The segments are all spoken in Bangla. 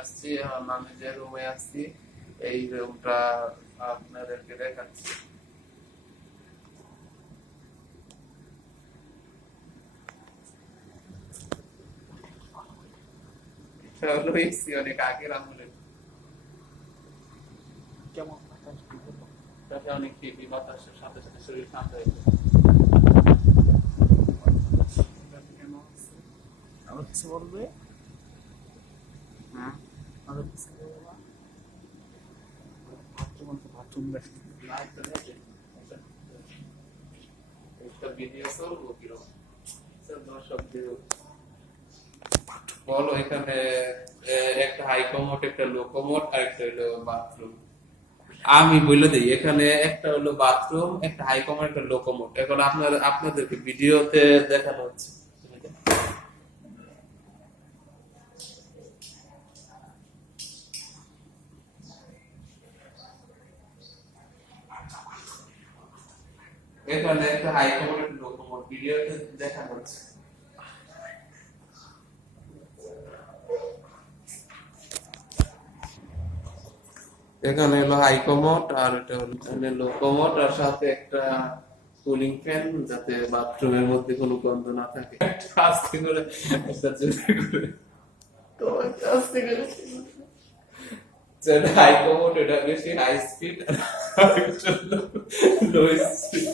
আসছি, এখন আমি যে রুমে আসছি এই রুমটা আপনাদেরকে দেখাচ্ছি। এটা হলো এসি অনেক আগের আমলের, কেমন তাতে অনেক হেভি বাতাসের সাথে সাথে শরীর ঠান্ডা হয়ে যায়। আরো কিছু বলবে? হ্যাঁ, আরো কিছু বলবা? বাথরুম দেখতে একটা ভিডিও করবো কিরকম দর্শক বলো। এখানে একটা হাই কমোড, একটা লো কমোড, আর একটা হলো বাথরুম। আমি বলে দিই, এখানে একটা হলো বাথরুম, একটা হাই কমোড, একটা লো কমোড। এখন আপনাদেরকে ভিডিওতে দেখানো হচ্ছে। এখানে একটা হাই কমোড, একটা লো কমোড ভিডিওতে দেখানো হচ্ছে। এখানে হলো হাই কমোড, আর এটা হলো লো কমোড, আর সাথে একটা কুলিং ফ্যান, যাতে বাথরুমের মধ্যে কোনো গন্ধ না থাকে। আস্তে করে একটা জোরে করে তো আস্তে করে যেটা হাই কমোড, এটা বেশি হাই স্পিড, আর এটা লো স্পিড।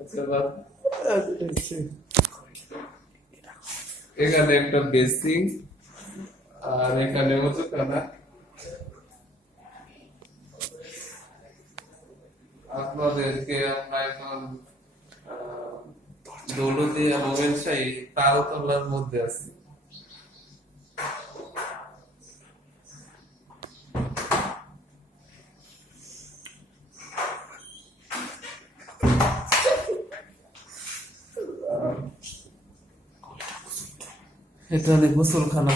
আচ্ছা এখানে একটা বেসিং, আর এখানে ওজুখানা। আপনাদেরকে আমরা এখন দৌলতদিয়া মোমেনশাহী তালতলার মধ্যে আছি। এখানে গোসলখানা।